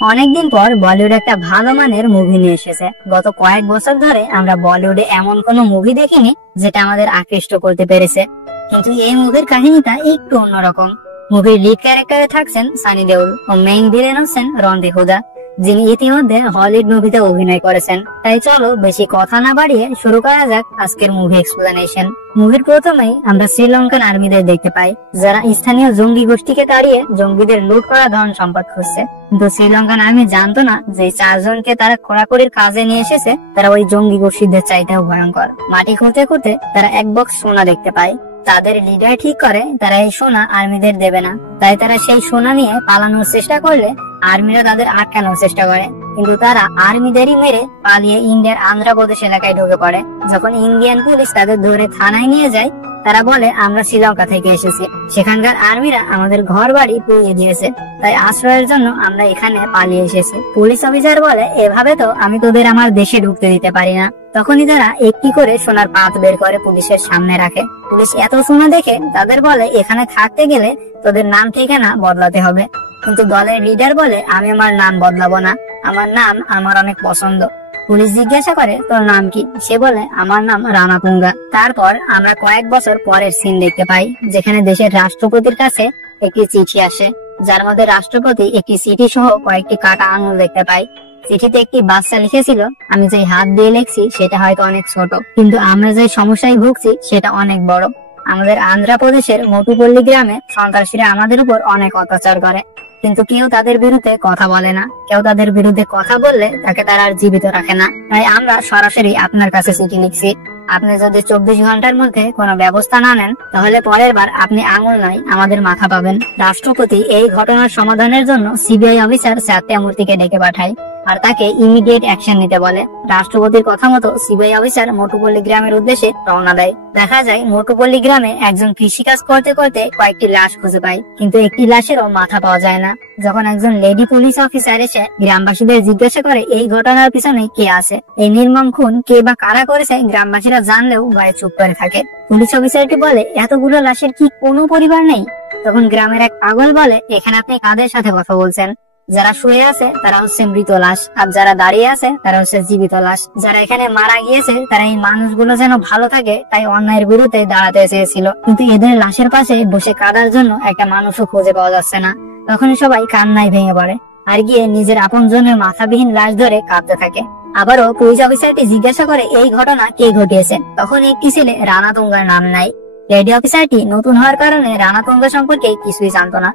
অনেকদিন পর বলিউড একটা ভালো মানের মুভি নিয়ে এসেছে। গত কয়েক বছর ধরে আমরা বলিউডে এমন কোনো মুভি দেখিনি যেটা আমাদের আকৃষ্ট করতে পেরেছে, কিন্তু এই মুভির কাহিনীটা একটু অন্যরকম। মুভির লিড ক্যারেক্টারে থাকছেন সানি দেওল ও মেইন ভিলেন হচ্ছেন রণদীপ হুডা, যিনি ইতিমধ্যে হলিউড মুভিতে অভিনয় করেছেন। তাই চলো বেশি কথা না বাড়িয়ে শুরু করা যাক আজকের মুভি এক্সপ্লেনেশন। মুভির প্রথমেই আমরা শ্রীলঙ্কান আর্মিদের দেখতে পাই, যারা স্থানীয় জঙ্গি গোষ্ঠীকে তাড়িয়ে জঙ্গিদের লুট করা ধন সম্পদ খুঁজছে। কিন্তু শ্রীলঙ্কান আর্মি জানতো না যে 4 জনকে তারা খোঁড়াখুড়ির কাজে নিয়ে এসেছে তারা ওই জঙ্গি গোষ্ঠীদের চাইতেও ভয়ঙ্কর। মাটি খুঁড়তে খুঁড়তে তারা এক বক্স সোনা দেখতে পায়। তাদের লিডার ঠিক করে তারা এই সোনা আর্মিদের দেবে না, তাই তারা সেই সোনা নিয়ে পালানোর চেষ্টা করলে আর্মিরা তাদের আটকানোর চেষ্টা করে, কিন্তু তারা আর্মিদেরই মেরে পালিয়ে ইন্ডিয়ার আন্ধ্রপ্রদেশ এলাকায় ঢুকে পড়ে। যখন ইন্ডিয়ান পুলিশ তাদের ধরে থানায় নিয়ে যায়, তারা বলে আমরা শ্রীলঙ্কা থেকে এসেছি, সেখানকার আর্মিরা আমাদের ঘর বাড়ি পুড়িয়ে দিয়েছে, তাই আশ্রয়ের জন্য আমরা এখানে পালিয়ে এসেছি। পুলিশ অফিসার বলে এভাবে তো আমি তোদের আমার দেশে ঢুকতে দিতে পারি না। তখনই তারা একটি করে সোনার পাত বের করে পুলিশের সামনে রাখে। পুলিশ এত সোনা দেখে তাদের বলে এখানে থাকতে গেলে তোদের নাম ঠিকানা বদলাতে হবে। কিন্তু দলের লিডার বলে আমি আমার নাম বদলাবো না, আমার নাম আমার অনেক পছন্দ। পুলিশ জিজ্ঞাসা করে তোর নাম কি? সে বলে আমার নাম রানাতুঙ্গা। তারপর আমরা কয়েক বছর পরের সিন দেখতে পাই, যেখানে দেশের রাষ্ট্রপতির কাছে একটি চিঠি আসে, যার মধ্যে রাষ্ট্রপতি একটি চিঠি সহ কয়েকটি কাটা আঙুল দেখতে পাই। চিঠিতে একটি বাচ্চা লিখেছিল, আমি যে হাত দিয়ে লিখছি সেটা হয়তো অনেক ছোট, কিন্তু আমরা যে সমস্যায় ভুগছি সেটা অনেক বড়। আমাদের আন্ধ্রপ্রদেশের মোটুপল্লী গ্রামে সন্ত্রাসীরা আমাদের উপর অনেক অত্যাচার করে, কিন্তু কেউ তাদের বিরুদ্ধে কথা বলে না। কেউ তাদের বিরুদ্ধে কথা বললে তাকে তারা আর জীবিত রাখে না। তাই আমরা সরাসরি আপনার কাছে চিঠি লিখছি। আপনি যদি 24 ঘন্টার মধ্যে কোনো ব্যবস্থা না নেন, তাহলে পরের বার আপনি আঙুল নয় আমাদের মাথা পাবেন। রাষ্ট্রপতি এই ঘটনার সমাধানের জন্য সিবিআই অফিসার সত্যমূর্তিকে ডেকে পাঠায় আর তাকে ইমিডিয়েট অ্যাকশন নিতে বলে। রাষ্ট্রপতির কথা মতো সিবিআই অফিসার মোটুপল্লী গ্রামের উদ্দেশ্যে রওনা দেয়। দেখা যায় মোটুপল্লী গ্রামে একজন কৃষিকাজ করতে করতে কয়েকটি লাশ খুঁজে পায়, কিন্তু একটি লাশেরও মাথা পাওয়া যায় না। যখন একজন লেডি পুলিশ অফিসার এসে গ্রামবাসীদের জিজ্ঞাসা করে এই ঘটনার পিছনে কে আছে, এই নির্মম খুন কে বা কারা করেছে, গ্রামবাসীরা জানলেও ভয়ে চুপ করে থাকে। পুলিশ অফিসারটি বলে এতগুলো লাশের কি কোনো পরিবার নেই? তখন গ্রামের এক পাগল বলে এখানে আপনি কাদের সাথে কথা বলছেন? যারা শুয়ে আছে তারা হচ্ছে মৃত লাশ, আর যারা দাঁড়িয়ে আছে তারা হচ্ছে জীবিত লাশ। যারা এখানে মারা গিয়েছে তারা এই মানুষগুলো যেন ভালো থাকে তাই অন্যায়ের বিরুদ্ধে দাঁড়াতে চেয়েছিল, কিন্তু এদের লাশের পাশে বসে কাঁদার জন্য একটা মানুষও খুঁজে পাওয়া যাচ্ছে না। তখন সবাই কান্নায় ভেঙে পড়ে আর গিয়ে নিজের আপনজনের মাথাবিহীন লাশ ধরে কাঁদতে থাকে। আবারও পুলিশ অফিসারটি জিজ্ঞাসা করে এই ঘটনা কে ঘটিয়েছে। তখন একটি ছেলে রানাতুঙ্গার নাম নেয়। লেডি অফিসারটি নতুন হওয়ার কারণে রানাতুঙ্গা সম্পর্কে কিছুই জানতো না।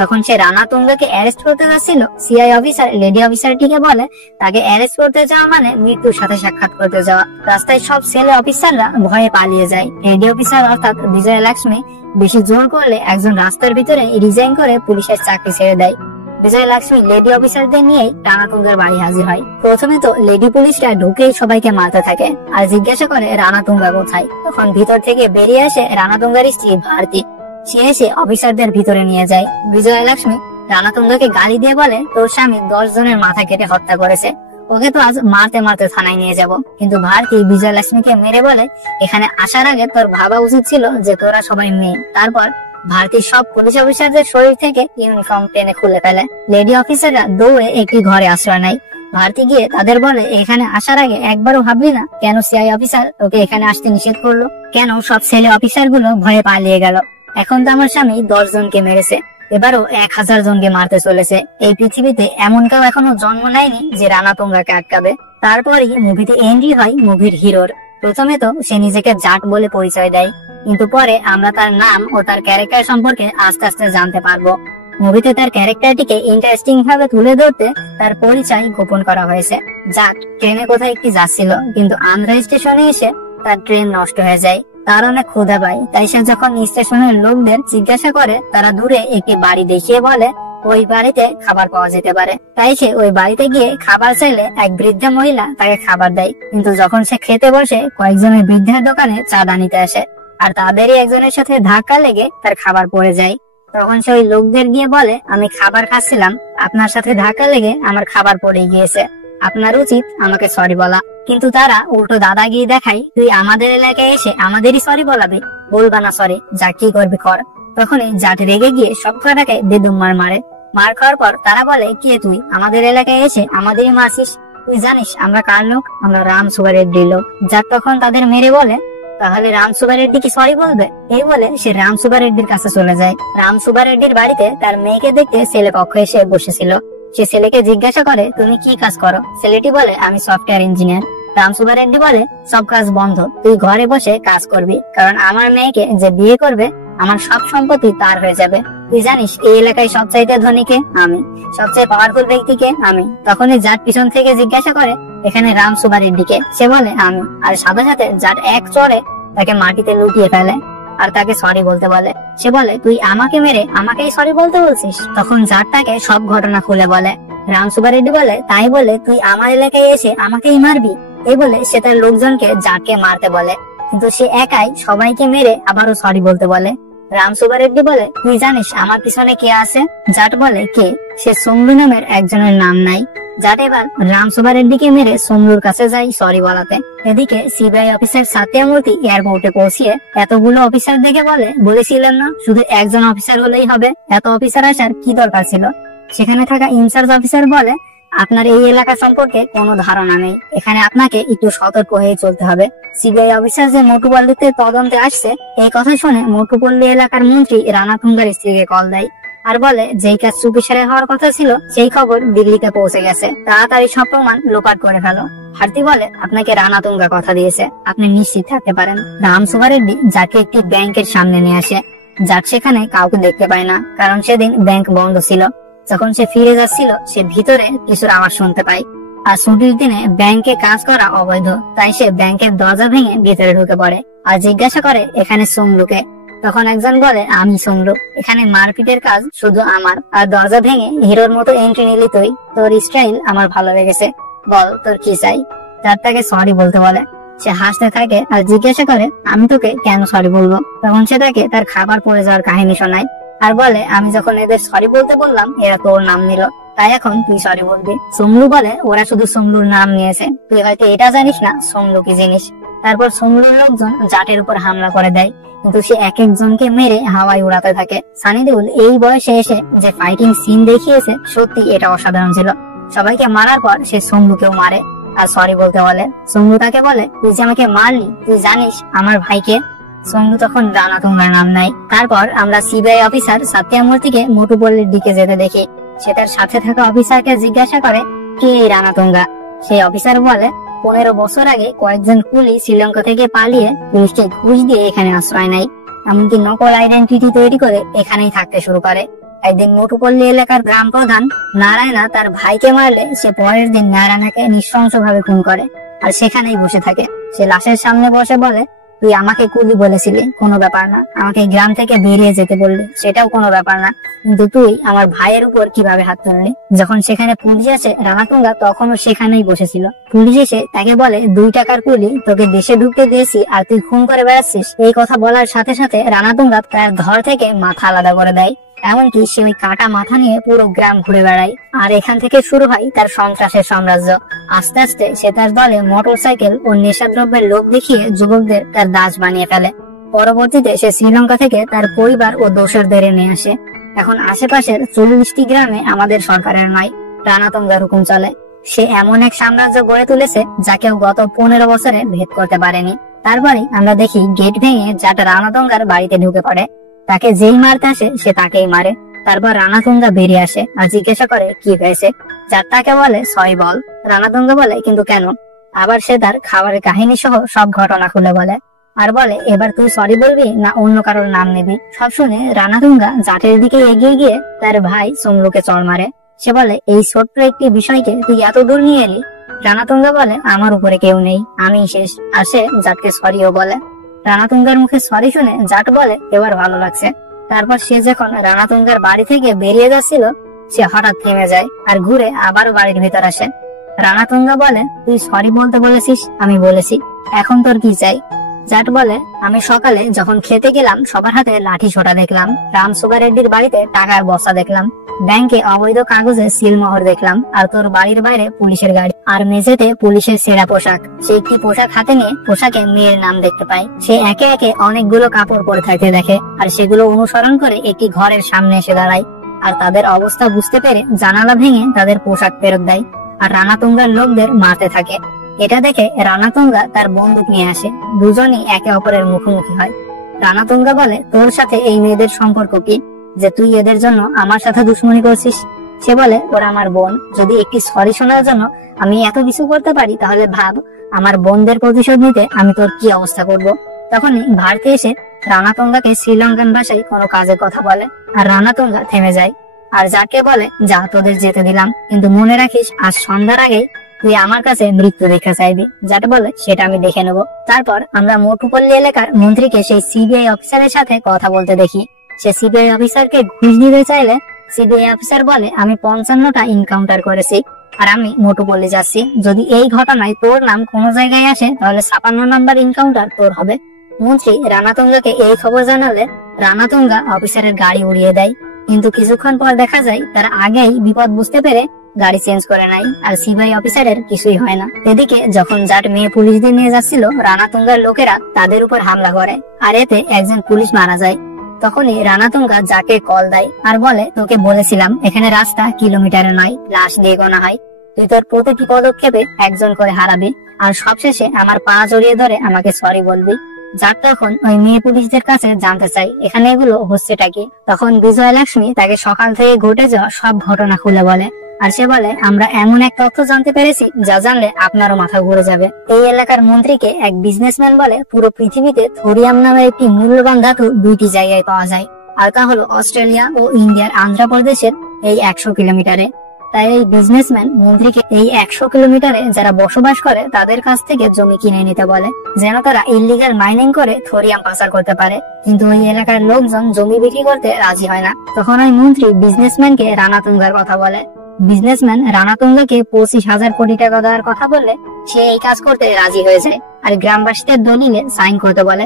যখন সে রানাতুঙ্গাকে অ্যারেস্ট করতে যাচ্ছিল, সিআই অফিসার লেডি অফিসারটিকে বলে তাকে অ্যারেস্ট করতে যাওয়া মানে মৃত্যুর সাথে সাক্ষাৎ করতে যাওয়া। রাস্তায় সব ছেলে অফিসাররা ভয়ে পালিয়ে যায়। লেডি অফিসার অর্থাৎ বিজয়া লক্ষ্মী বেশি জোর করলে একজন রাস্তার ভিতরে রিজাইন করে পুলিশের চাকরি ছেড়ে দেয়। বিজয় লক্ষ্মী লেডি অফিসারদের নিয়ে রানাতুঙ্গার বাড়ি হাজির হয়। প্রথমে তো লেডি পুলিশরা ঢুকেই সবাইকে মারতে থাকে আর জিজ্ঞাসা করে রানাতুঙ্গা কোথায়। তখন ভিতর থেকে বেরিয়ে আসে রানাতুঙ্গার স্ত্রী ভারতী। সে এসে অফিসারদের ভিতরে নিয়ে যায়। বিজয়া লক্ষ্মী রানাতুঙ্গাকে গালি দিয়ে বলে তোর স্বামী 10 জনের মাথা কেটে হত্যা করেছে, ওকে তো আজ মারতে মারতে থানায় নিয়ে যাব। কিন্তু ভারতী বিজয়া লক্ষ্মীকে মেরে বলে এখানে আসার আগে তোর ভাবা উচিত ছিল যে তোরা সবাই মেয়ে। তারপর ভারতীর সব পুলিশ অফিসারদের শরীর থেকে ইউনিফর্ম টেনে খুলে ফেলে। লেডি অফিসাররা দৌড়ে একটি ঘরে আশ্রয় নেয়। ভারতী গিয়ে তাদের বলে এখানে আসার আগে একবারও ভাবলি না কেন সিআই অফিসার তোকে এখানে আসতে নিষেধ করলো? কেন সব ছেলে অফিসার গুলো ভয়ে পালিয়ে গেল? এখন তো আমার স্বামী 10 জনকে মেরেছে, এবারও 1000 জনকে মারতে চলেছে। এই পৃথিবীতে এমন কেউ এখনো জন্ম নেয়নি যে রানাতুঙ্গাকে আটকাবে। তারপরই মুভিতে এন্ট্রি হয় মুভির হিরোর। প্রথমে তো সে নিজেকে জাট বলে পরিচয় দেয়, কিন্তু পরে আমরা তার নাম ও তার ক্যারেক্টার সম্পর্কে আস্তে আস্তে জানতে পারবো। মুভিতে তার ক্যারেক্টারটিকে ইন্টারেস্টিং ভাবে তুলে ধরতে তার পরিচয় গোপন করা হয়েছে। জাট ট্রেনে কোথায় একটি যাচ্ছিল, কিন্তু আন্ধ্রা স্টেশনে এসে তার ট্রেন নষ্ট হয়ে যায়। তার অনেক ক্ষুধা পায়, তাই সে যখন স্টেশনের লোকদের জিজ্ঞাসা করে তারা দূরে একটি বাড়ি দেখিয়ে বলে ওই বাড়িতে খাবার পাওয়া যেতে পারে। তাই সে ওই বাড়িতে গিয়ে খাবার চাইলে এক বৃদ্ধা মহিলা তাকে খাবার দেয়, কিন্তু যখন সে খেতে বসে কয়েকজনের বৃদ্ধার দোকানে চাঁদা নিতে আসে আর তাদেরই একজনের সাথে ধাক্কা লেগে তার খাবার পড়ে যায়। তখন সে ওই লোকদের গিয়ে বলে আমি খাবার খাচ্ছিলাম, আপনার সাথে ধাক্কা লেগে আমার খাবার পড়ে গিয়েছে, আপনার উচিত আমাকে সরি বলা। কিন্তু তারা উল্টো দাদাগিরি দেখায়, তুই আমাদের এলাকায় এসে আমাদেরই সরি বলাবি, বলবা না সরি, যা কি করবি কর। তখনই জাট রেগে গিয়ে সব কটাকে বেদম মারে। মার খাওয়ার পর তারা বলে, কে তুই, আমাদের এলাকায় এসে আমাদেরই মারছিস? তুই জানিস আমরা কার লোক? আমরা রাম সুবা রেড্ডির লোক। যার তখন তাদের মেরে বলে, তাহলে রাম সুবা রেড্ডি কি সরি বলবে? এই বলে সে রাম সুবা রেড্ডির কাছে চলে যায়। রাম সুবা রেড্ডির বাড়িতে তার মেয়েকে দেখতে ছেলে পক্ষ এসে বসেছিল। সে ছেলেকে জিজ্ঞাসা করে, তুমি কি কাজ করো? ছেলেটি বলে, আমি সফটওয়্যার ইঞ্জিনিয়ার। রাম সুবা রেড্ডি বলে, সব কাজ বন্ধ, তুই ঘরে বসে কাজ করবি, কারণ আমার মেয়েকে যে বিয়ে করবে আমার সব সম্পত্তি তার হয়ে যাবে। তুই জানিস এই এলাকায় সবচাইতে ধনীকে আমি, সবচেয়ে পাওয়ারফুল ব্যক্তিকে আমি। তখনই জাট পিছন থেকে জিজ্ঞাসা করে, এখানে রাম সুবা রেড্ডিকে? সে বলে, আমি। আর সাথে সাথে জাট এক চড়ে তাকে মাটিতে লুটিয়ে ফেলে আর তাকে সরি বলতে বলে। সে বলে, তুই আমাকে মেরে আমাকেই সরি বলতে বলছিস? তখন জাট তাকে সব ঘটনা খুলে বলে। রাম সুবা রেড্ডি বলে, তাই বলে তুই আমার এলাকায় এসে আমাকেই মারবি? এই বলে সে তার লোকজনকে জাটকে মারতে বলে, কিন্তু সে একাই সবাইকে মেরে আবারও সরি বলতে বলে। রাম সুবা রেড্ডি বলে, তুই জানিস আমার পিছনে কে আছে? জাট বলে, কে? সে সোমলু নামের একজনের নাম নাই। জাট এবার রাম সুবা রেড্ডিকে মেরে সোমলুর কাছে যায় সরি বলাতে। এদিকে সিবিআই অফিসার সত্যমূর্তি এয়ারপোর্টে পৌঁছিয়ে এতগুলো অফিসার দেখে বলে, বলেছিলেন না শুধু একজন অফিসার হলেই হবে? এত অফিসার আসার কি দরকার ছিল? সেখানে থাকা ইনচার্জ অফিসার বলে, আপনার এই এলাকা সম্পর্কে কোনো ধারণা নেই, এখানে আপনাকে একটু সতর্ক হয়ে চলতে হবে। সিবিআই অফিসার যে মোটুপল্লীতে তদন্তে আসছে এই কথা শুনে মোটুপল্লী এলাকার মন্ত্রী রানা তুঙ্গার স্ত্রীকে কল দেয় আর বলে, যেই কাজ চুপিসারে হওয়ার কথা ছিল সেই খবর দিল্লিতে পৌঁছে গেছে, তাড়াতাড়ি সব প্রমাণ লোপাট করে ফেলো। ভারতী বলে, আপনাকে রানা তুঙ্গা কথা দিয়েছে, আপনি নিশ্চিত থাকতে পারেন। রাম সুবা রেড্ডি যাকে একটি ব্যাংকের সামনে নিয়ে আসে। যাক সেখানে কাউকে দেখতে পায় না, কারণ সেদিন ব্যাংক বন্ধ ছিল। যখন সে ফিরে যাচ্ছিল সে ভিতরে কিছুর আওয়াজ শুনতে পায়, আর ছুটির দিনে ব্যাংকে কাজ করা অবৈধ, তাই সে ব্যাংকের দরজা ভেঙে ভিতরে ঢুকে পড়ে আর জিজ্ঞাসা করে, এখানে সোমলুকে? তখন একজন বলে, আমি সোমলু, এখানে মারপিটের কাজ শুধু আমার, আর দরজা ভেঙে হিরোর মতো এন্ট্রি নিলি তুই। তোর স্টাইল আমার ভালো লেগেছে, বল তোর কি চাই? তার তাকে সরি বলতে বলে। সে হাসতে থাকে আর জিজ্ঞাসা করে, আমি তোকে কেন সরি বলবো? তখন সে তাকে তার খাবার পড়ে যাওয়ার কাহিনী শোনায় আর বলে, আমি যখন এদের সরি বলতে বললাম এরা তোর নাম নিল, তাই এখন তুই সরি বলবি। সোমলু বলে, ওরা শুধু সোমলুর নাম নিয়েছে, তুই হয়তো এটা জানিস না সোমলু কি জিনিস। তারপর সোমলুর লোকজন জাটের উপর হামলা করে দেয়, কিন্তু সে এক একজনকে মেরে হাওয়ায় উড়াতে থাকে। সানি দেওল এই বয়সে এসে যে ফাইটিং সিন দেখিয়েছে সত্যি এটা অসাধারণ ছিল। সবাইকে মারার পর সে সোমলুকেও মারে আর সরি বলতে বলে। সোমলু তাকে বলে, তুই যে আমাকে মারলি, তুই জানিস আমার ভাইকে? সোমলু তখন রানা তুঙ্গার নাম নাই। তারপর আমরা সিবিআই অফিসার সত্যমূর্তিকে মোটুপল্লীর দিকে যেতে দেখি। সে তার সাথে থাকা অফিসারকে জিজ্ঞাসা করে, কে এই রানা তুঙ্গা? সেই অফিসার বলে, 15 বছর আগে কয়েকজন কুলি শ্রীলঙ্কা থেকে পালিয়ে পুলিশকে ঘুষ দিয়ে এখানে আশ্রয় নেয়, এমনকি নকল আইডেন্টিটি তৈরি করে এখানেই থাকতে শুরু করে। একদিন মোটুপল্লী এলাকার গ্রাম প্রধান নারায়ণা তার ভাইকে মারলে সে পরের দিন নারায়ণাকে নৃশংসভাবে খুন করে আর সেখানেই বসে থাকে। সে লাশের সামনে বসে বলে, তুই আমাকে কুলি বলেছিলি, কোনো ব্যাপার না, আমাকে গ্রাম থেকে বেরিয়ে যেতে বললি, সেটাও কোনো ব্যাপার না, কিন্তু তুই আমার ভাইয়ের উপর কিভাবে হাত তুললি? যখন সেখানে পুলিশ আসে রানা তুঙ্গা তখনও সেখানেই বসেছিল। পুলিশ এসে তাকে বলে, 2 টাকার কুলি, তোকে দেশে ঢুকতে দিয়েছি আর তুই খুন করে বেড়াচ্ছিস। এই কথা বলার সাথে সাথে রানা তুঙ্গা তার ধর থেকে মাথা আলাদা করে দেয়, এমনকি সে ওই কাটা মাথা নিয়ে পুরো গ্রাম ঘুরে বেড়ায়। আর এখান থেকে শুরু হয় তার সন্ত্রাসের সাম্রাজ্য। আস্তে আস্তে সে তার দলে মোটরসাইকেল ও নেশাদ্রব্যের লোভ দেখিয়ে যুবকদের তার দাস বানিয়ে ফেলে। পরবর্তীতে সে শ্রীলঙ্কা থেকে তার পরিবার ও দোসরদের নিয়ে আসে। এখন আশেপাশের 40টি গ্রামে আমাদের সরকারের নয়, রানা তুঙ্গার হুকুম চলে। সে এমন এক সাম্রাজ্য গড়ে তুলেছে যা কেউ গত 15 বছরে ভেদ করতে পারেনি। তারপরে আমরা দেখি গেট ভেঙে যাটা রানা তুঙ্গার বাড়িতে ঢুকে পড়ে। তাকে যেই মারতে আসে সে তাকেই মারে। তারপর রানা তুঙ্গা বেরিয়ে আসে আর জিজ্ঞাসা করে, কি হয়েছে? যার তাকে বলে, সরি বল। রানা তুঙ্গা বলে, কিন্তু কেন? আবার সে তার খাবারের কাহিনী সহ সব ঘটনা খুলে বলে আর বলে, এবার তুই সরি বলবি না অন্য কারোর নাম নিবি? সব শুনে রানা তুঙ্গা জাটের দিকে এগিয়ে গিয়ে তার ভাই সোমলুকে চড় মারে। সে বলে, এই ছোট্ট একটি বিষয়কে তুই এত দূর নিয়ে এলি? রানা তুঙ্গা বলে, আমার উপরে কেউ নেই, আমি শেষ। আর সে জাটকে সরিও বলে। রানা তুঙ্গার মুখে সরি শুনে জাট বলে, এবার ভালো লাগছে। তারপর সে যখন রানা তুঙ্গার বাড়ি থেকে বেরিয়ে যাচ্ছিল সে হঠাৎ থেমে যায় আর ঘুরে আবারও বাড়ির ভিতর আসে। রানা তুঙ্গা বলে, তুই সরি বলতে বলেছিস, আমি বলেছি, এখন তোর কি চাই? জাট বলে, আমি সকালে যখন খেতে গেলাম সবার হাতে লাঠি ছোটা দেখলাম, রাম সুবা রেড্ডির বাড়িতে টাকার বস্তা দেখলাম, ব্যাংকে অবৈধ কাগজে সিলমোহর দেখলাম, আর তোর বাড়ির বাইরে পুলিশের গাড়ি আর মেঝেতে পুলিশের ছেঁড়া পোশাক। সে একটি পোশাক হাতে নিয়ে পোশাকে মেয়ের নাম দেখতে পায়। সে একে একে অনেকগুলো কাপড় পরে থাকতে দেখে আর সেগুলো অনুসরণ করে একটি ঘরের সামনে এসে দাঁড়ায়। আর তাদের অবস্থা বুঝতে পেরে জানালা ভেঙে তাদের পোশাক ফেরত দেয় আর রানাতুঙ্গার লোকদের মারতে থাকে। এটা দেখে রানাতুঙ্গা তার বন্দুক নিয়ে আসে। দুজনই একে অপরের মুখোমুখি হয়। রানাতুঙ্গা বলে, তোর সাথে এই মেয়েদের সম্পর্ক কি যে তুই এদের জন্য আমার সাথে দুশ্মনী করছিস? সে বলে, ওরা আমার বোন, যদি একটি সরি শোনার জন্য আমি এত কিছু করতে পারি তাহলে ভাব আমার বোনদের প্রতিশোধ নিতে আমি তোর কি অবস্থা করব। তখনই ভারতে এসে রানাতুঙ্গাকে শ্রীলঙ্কান ভাষায় কোনো কাজের কথা বলে আর রানাতুঙ্গা থেমে যায় আর যাকে বলে, যা তোদের যেতে দিলাম, কিন্তু মনে রাখিস আজ সন্ধ্যার আগেই তুই আমার কাছে মৃত্যু দেখে চাইবি। যাটা বলে সেটা আমি দেখে নেব। তারপর আমরা মোটুপল্লী এলাকার মন্ত্রীকে সেই সিবিআই অফিসারের সাথে কথা বলতে দেখি। সে সিবিআই অফিসারকে ঘুষ দিতে চাইলে সিবিআই অফিসার বলে, আমি 55টা এনকাউন্টার করেছি আর আমি মোটুপল্লী যাচ্ছি। যদি এই ঘটনায় তোর নাম কোনো জায়গায় আসে তাহলে 56 নাম্বার এনকাউন্টার তোর হবে। মন্ত্রী রানাতুঙ্গাকে এই খবর জানালে রানাতুঙ্গা অফিসারের গাড়ি উড়িয়ে দেয়, কিন্তু কিছুক্ষণ পর দেখা যায় তারা আগেই বিপদ বুঝতে পেরে গাড়ি চেঞ্জ করে নাই আর সিবিআই অফিসারের কিছুই হয় না। এদিকে যখন জাট মেয়ে পুলিশদের নিয়ে যাচ্ছিল, রানাতুঙ্গার লোকেরা তাদের উপর হামলা করে আর এতে একজন পুলিশ মারা যায়। তখনই রানাতুঙ্গা যাকে কল দেয় আর বলে, তোকে বলেছিলাম এখানে রাস্তা কিলোমিটারে নয়, লাশ দিয়ে গোনা হয়। তুই তোর প্রতিটি পদক্ষেপে একজন করে হারাবি আর সবশেষে আমার পা জড়িয়ে ধরে আমাকে সরি বলবি। যার তখন ওই মেয়ে পুলিশদের কাছে জানতে চাই এখানে এগুলো হচ্ছেটা কি। তখন বিজয়লক্ষ্মী তাকে সকাল থেকে ঘটে যাওয়া সব ঘটনা খুলে বলে আর সে বলে, আমরা এমন এক তথ্য জানতে পেরেছি যা জানলে আপনারও মাথা ঘুরে যাবে। এই এলাকার মন্ত্রীকে এক বিজনেসম্যান বলে, পুরো পৃথিবীতে থোরিয়াম নামে একটি মূল্যবান ধাতু 2টি জায়গায় পাওয়া যায় আর তা হলো অস্ট্রেলিয়া ও ইন্ডিয়ার আন্ধ্রপ্রদেশের এই 100 কিলোমিটারে। তাই এই বিজনেসম্যান মন্ত্রীকে এই 100 কিলোমিটারে যারা বসবাস করে তাদের কাছ থেকে জমি কিনে নিতে বলে, যেন তারা ইল্লিগাল মাইনিং করে থোরিয়াম পাচার করতে পারে। কিন্তু ওই এলাকার লোকজন জমি বিক্রি করতে রাজি হয় না। তখন ওই মন্ত্রী বিজনেসম্যানকে রানাতুঙ্গার কথা বলে। বিজনেসম্যান রানাতুঙ্গাকে 25,000 কোটি টাকা দেওয়ার কথা বললে সে এই কাজ করতে রাজি হয়ে যায় আর গ্রামবাসীদের দলিলে সাইন করতে বলে।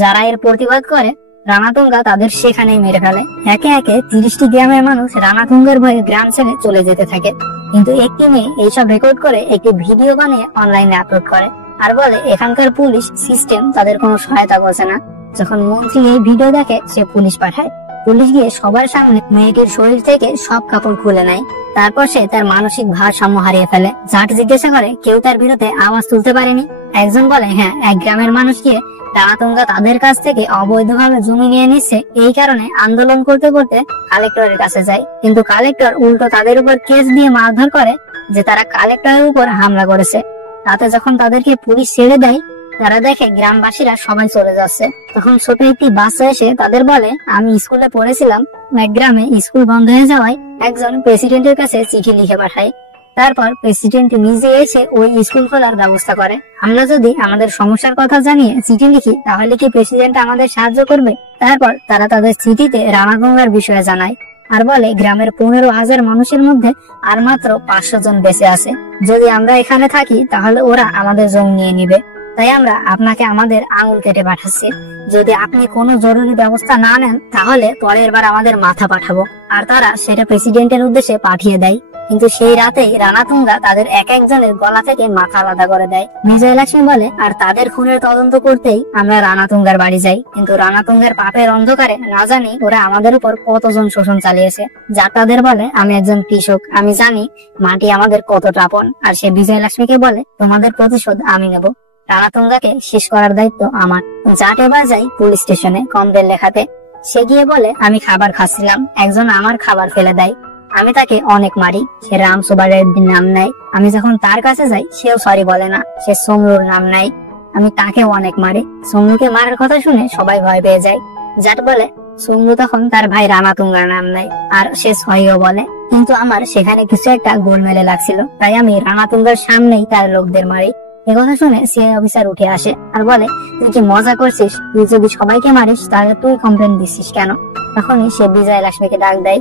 যারা এর প্রতিবাদ করে রানাতুঙ্গা তাদের সেখানেই মেরে ফেলে। একে একে 30টি গ্রামের মানুষ রানাতুঙ্গার ভয়ে গ্রাম ছেড়ে চলে যেতে থাকে। কিন্তু একটি মেয়ে এইসব রেকর্ড করে একটি ভিডিও বানিয়ে অনলাইনে আপলোড করে আর বলে এখানকার পুলিশ সিস্টেম তাদের কোনো সহায়তা করছে না। যখন মন্ত্রী এই ভিডিও দেখে সে পুলিশ পাঠায়। পুলিশ গিয়ে সবার সামনে মেয়েটির শরীর থেকে সব কাপড় খুলে নেয়। তারপর সে তার মানসিক ভারসাম্য হারিয়ে ফেলে। জাট জিজ্ঞাসা করে, কেউ তার বিরুদ্ধে আওয়াজ তুলতে পারেনি? একজন বলে, হ্যাঁ, এক গ্রামের মানুষ গিয়ে রানাতুঙ্গা তাদের কাছ থেকে অবৈধভাবে জমি নিয়ে নিচ্ছে এই কারণে আন্দোলন করতে করতে কালেক্টরের কাছে যায়, কিন্তু কালেক্টর উল্টো তাদের উপর কেস দিয়ে মারধর করে যে তারা কালেক্টরের উপর হামলা করেছে। তাতে যখন তাদেরকে পুলিশ ছেড়ে দেয় তারা দেখে গ্রামবাসীরা সবাই চলে যাচ্ছে। তখন ছোট একটি বাচ্চা এসে তাদের বলে, আমি স্কুলে পড়েছিলাম, এক গ্রামে স্কুল বন্ধ হয়ে যাওয়ায় একজন প্রেসিডেন্টের কাছে চিঠি লিখে পাঠায়। তারপর প্রেসিডেন্ট নিজে এসে ওই স্কুল খোলার ব্যবস্থা করে। আমরা যদি আমাদের সমস্যার কথা জানিয়ে চিঠি লিখি তাহলে কি প্রেসিডেন্ট আমাদের সাহায্য করবে? তারপর তারা তাদের চিঠিতে রানাতুঙ্গার বিষয়ে জানায় আর বলে, গ্রামের 15,000 মানুষের মধ্যে আর মাত্র 500 জন বেঁচে আছে। যদি আমরা এখানে থাকি তাহলে ওরা আমাদের জমি নিয়ে নিবে। তাই আমরা আপনাকে আমাদের আঙুল কেটে পাঠাচ্ছি। যদি আপনি কোনো জরুরি ব্যবস্থা না নেন তাহলে পরের বার আমাদের মাথা পাঠাবো। আর তারা সেটা প্রেসিডেন্টের উদ্দেশ্যে পাঠিয়ে দেয়। কিন্তু সেই রাতেই রানাতুঙ্গা তাদের এক একজনের গলা থেকে মাথা আলাদা করে দেয়। বিজয়লক্ষ্মী বলে, আর তাদের খুনের তদন্ত করতেই আমরা রানাতুঙ্গার বাড়ি যাই। কিন্তু রানাতুঙ্গার পাপের অন্ধকারে না জানি ওরা আমাদের উপর কতজন শোষণ চালিয়েছে। যা তাদের বলে, আমি একজন কৃষক, আমি জানি মাটি আমাদের কতটা আপন। আর সে বিজয়লক্ষ্মীকে বলে, তোমাদের প্রতিশোধ আমি নেব। রানাতুঙ্গাকে শেষ করার দায়িত্ব আমার। জাট এবার যাই পুলিশ স্টেশনে কমপ্লেন লেখাতে। সে গিয়ে বলে, আমি খাবার খাচ্ছিলাম, একজন আমার খাবার ফেলে দেয়, আমি তাকে অনেক মারি। সে রাম সুবারের নাম নেয়। আমি যখন তার কাছে যাই সেও সরি বলে না, সে সোমরুর নাম নেয়। আমি তাকে অনেক মারি। সোমরুকে মারার কথা শুনে সবাই ভয় পেয়ে যায়। জাট বলে, সোমরু তখন তার ভাই রানাতুঙ্গার নাম নেয় আর সে সহিও বলে, কিন্তু আমার সেখানে কিছু একটা গোলমেলে লাগছিল, তাই আমি রানাতুঙ্গার সামনেই তার লোকদের মারি। একথা শুনে সে অফিসার উঠে আসে আর বলে, তুই কি মজা করছিস? তুই যদি সবাইকে মারিস তাহলে তুই কমপ্লেন দিচ্ছিস কেন? তখনই সে বিজয়লক্ষ্মীকে ডাক দেয়।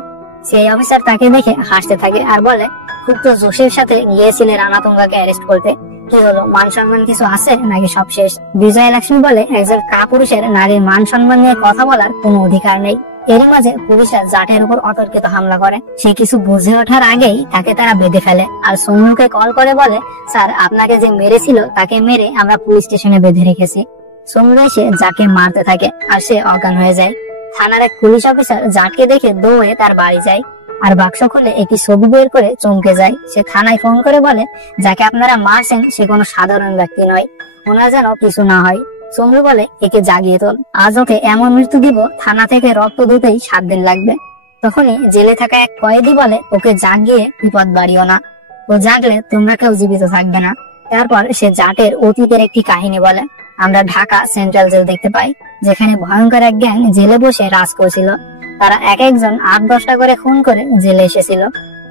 সেই অফিসার তাকে দেখে হাসতে থাকে আর বলে, খুব তো জোশের সাথে গিয়েছিলে রানাতুঙ্গাকে অ্যারেস্ট করতে, কি হলো, মান সম্মান কিছু আছে নাকি সব শেষ? বিজয়লক্ষ্মী বলে, একজন কাপুরুষের নারীর মান সম্মান নিয়ে কথা বলার কোনো অধিকার নেই। এরই মাঝে পুলিশরা জাটের উপর অতর্কিত হামলা করে। সে কিছু বুঝে ওঠার আগেই তাকে তারা বেঁধে ফেলে আর সোমরুকে কল করে বলে, স্যার, আপনাকে যে মেরেছিল তাকে মেরে আমরা পুলিশ স্টেশনে বেঁধে রেখেছি। সোমরু এসে যাকে মারতে থাকে আর সে অজ্ঞান হয়ে যায়। থানার এক পুলিশ অফিসার জাটকে দেখে দৌড়ে তার বাড়ি যায় আর বাক্স খুলে একটি ছবি বের করে চমকে যায়। সে থানায় ফোন করে বলে, যাকে আপনারা মারছেন সে কোনো সাধারণ ব্যক্তি নয়, ওনার যেন কিছু না হয়। চমরু বলে, একে জাগিয়ে তোল, আজ ওকে এমন মৃত্যু দিব থানা থেকে রক্ত দিতেই 7 দিন লাগবে। তখনই জেলে থাকা এক কয়েদি বলে, ওকে জাগিয়ে বিপদ বাড়িও না, ও জাগলে তোমরা কেউ জীবিত থাকবে না। তারপর সে জাটের অতীতের একটি কাহিনী বলে। আমরা ঢাকা সেন্ট্রাল জেল দেখতে পাই, যেখানে ভয়ঙ্কর এক গ্যাং জেলে বসে রাজ করছিল। তারা এক একজন 8-10টা করে খুন করে জেলে এসেছিল।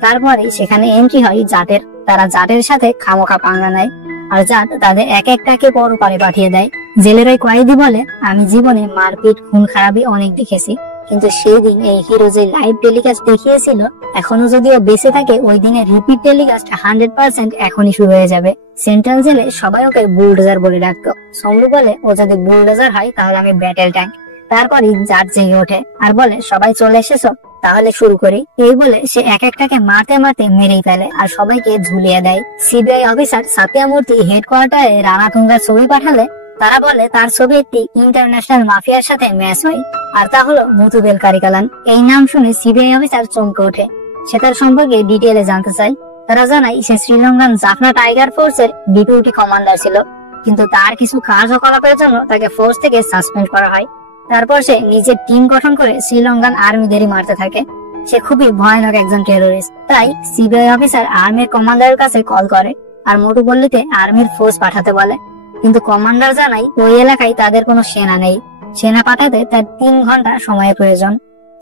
তারপরে সেখানে এন্ট্রি হয় জাটের। তারা জাটের সাথে খামোখা পাঙ্গা নেয় আর জাট তাদের এক একটাকে পরপারে পাঠিয়ে দেয়। জেলের ওই কয়েদি বলে, আমি জীবনে মারপিট খুন খারাপি অনেক দেখেছি, কিন্তু সেই দিন এই হিরো যে লাইভ টেলিকাস্ট দেখিয়েছিল, এখনো যদিও বেঁচে থাকে, ওই দিনের রিপিট টেলিকাস্ট 100% এখনই শুরু হয়ে যাবে। সেন্ট্রাল জেলে সবাই ওকে বুলডোজার বলে ডাকতো। সমরু বলে, ও যদি বুলডোজার হয় তাহলে আমি ব্যাটেল ট্যাঙ্ক। তারপরই জাট জেগে ওঠে আর বলে, সবাই চলে এসেছো, তাহলে শুরু করি। এই বলে সে এক একটাকে মারতে মারতে মেরেই ফেলে আর সবাইকে ঝুলিয়ে দেয়। সিবিআই অফিসার সাতিয়ামূর্তি হেডকোয়ার্টারে রানাতুঙ্গার ছবি পাঠালে তারা বলে তার ছবি একটি ইন্টারন্যাশনাল মাফিয়ার সাথে ম্যাচ হয়, আর তা হলো মুথু বেলকারিকালান। এই নাম শুনে সিবিআই অফিসার চমকে ওঠে। সে তার সম্পর্কে ডিটেইলে জানতে চায়। তারা জানায় সে শ্রীলঙ্কান জাফনা টাইগার ফোর্সের ডেপুটি কমান্ডার ছিল, কিন্তু তার কিছু কার্যকলাপের জন্য তাকে ফোর্স থেকে সাসপেন্ড করা হয়। তারপর সে নিজের টিম গঠন করে শ্রীলঙ্কান আর্মিদেরই মারতে থাকে। সে খুবই ভয়ানক একজন টেরোরিস্ট। তাই সিবিআই অফিসার আর্মির কমান্ডারের কাছে কল করে আর মোটুপল্লীতে আর্মির ফোর্স পাঠাতে বলে, কিন্তু কমান্ডার জানায় ওই এলাকায় তাদের কোনো সেনা নেই, সেনা পাঠাতে তার 3 ঘন্টা সময়ের প্রয়োজন।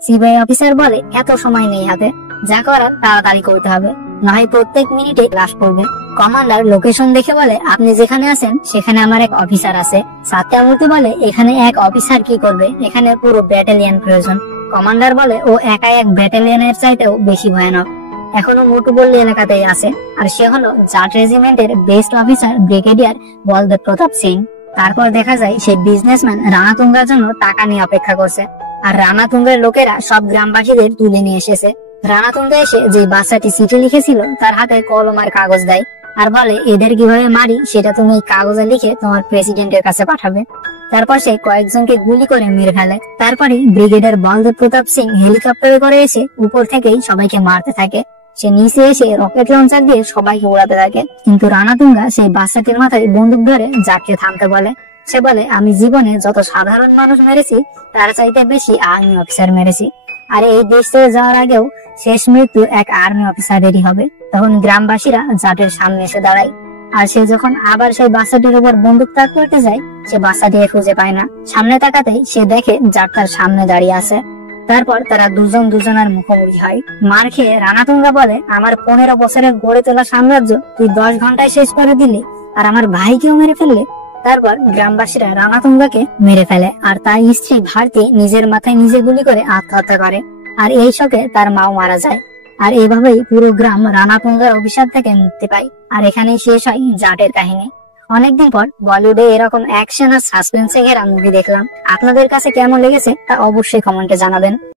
সিবিআই অফিসার বলে, এত সময় নেই হাতে, যা করার তাড়াতাড়ি করতে হবে, নয় প্রত্যেক মিনিটে লাশ পড়বে। কমান্ডার লোকেশন দেখে বলে, আপনি যেখানে আছেন সেখানে আমার এক অফিসার আছে। সাত্যামূর্তি বলে, এখানে এক অফিসার কি করবে, এখানে পুরো ব্যাটালিয়ন প্রয়োজন। কমান্ডার বলে, ও একাই এক ব্যাটালিয়নের চাইতেও বেশি ভয়ানক, এখনো মোটুপল্লী এলাকাতেই আছে, আর সে হলো জাট রেজিমেন্টের best officer brigadier Baladev Pratap Singh. তারপর দেখা যায় সে বিজনেসম্যান রানাতুঙ্গার জন্য টাকা নিয়ে অপেক্ষা করছে, আর রানাতুঙ্গের লোকেরা সব গ্রামবাসীদের তুলে নিয়ে এসেছে। রানাতুঙ্গা এসে যে বাচ্চাটি চিঠি লিখেছিল তার হাতে কলম আর কাগজ দেয় আর বলে, এদের কিভাবে মারি সেটা তুমি কাগজে লিখে তোমার প্রেসিডেন্টের কাছে পাঠাবে। তারপর সে কয়েকজনকে গুলি করে মেরে ফেলে। তারপরে ব্রিগেডিয়ার বলদেব প্রতাপ সিং হেলিকপ্টারে করে এসে উপর থেকেই সবাইকে মারতে থাকে। সে নিচে এসে রকেট লঞ্চার দিয়ে সবাইকে উড়াতে থাকে, কিন্তু রানাতুঙ্গা সেই বাচ্চাটির মাথায় বন্দুক ধরে জাটকে থামতে বলে। সে বলে, আমি জীবনে যত সাধারণ মানুষ মেরেছি তার চাইতে বেশি আর্মি অফিসার মেরেছি, আর এই দেশ থেকে যাওয়ার আগেও শেষ মৃত্যু এক আর্মি অফিসারেরই হবে। তখন গ্রামবাসীরা জাটের সামনে এসে দাঁড়ায়, আর সে যখন আবার সেই বাচ্চাটির উপর বন্দুক তাক করতে যায়, সে বাচ্চাটিকে খুঁজে পায় না। সামনে তাকাতেই সে দেখে জাট তার সামনে দাঁড়িয়ে আছে। তারপর তারা দুজন দুজনের মুখোমুখি হয়। মার খেয়ে রানাতুঙ্গা বলে, আমার 15 বছরের গড়ে তোলা সাম্রাজ্য তুই 10 ঘন্টায় শেষ করে দিলি, আর আমার ভাইকেও মেরে ফেললে। তারপর গ্রামবাসীরা রানাতুঙ্গাকে মেরে ফেলে, আর তার স্ত্রী ভারতী নিজের মাথায় নিজে গুলি করে আত্মহত্যা করে, আর এই শোকে তার মাও মারা যায়। আর এইভাবেই পুরো গ্রাম রানাতুঙ্গার অভিশাপ থেকে মুক্তি পায়। আর এখানেই শেষ হয় জাটের কাহিনী। অনেকদিন পর বলিউডে এরকম অ্যাকশন আর সাসপেন্সে ঘেরা মুভি দেখলাম। আপনাদের কাছে কেমন লেগেছে তা অবশ্যই কমেন্টে জানাবেন।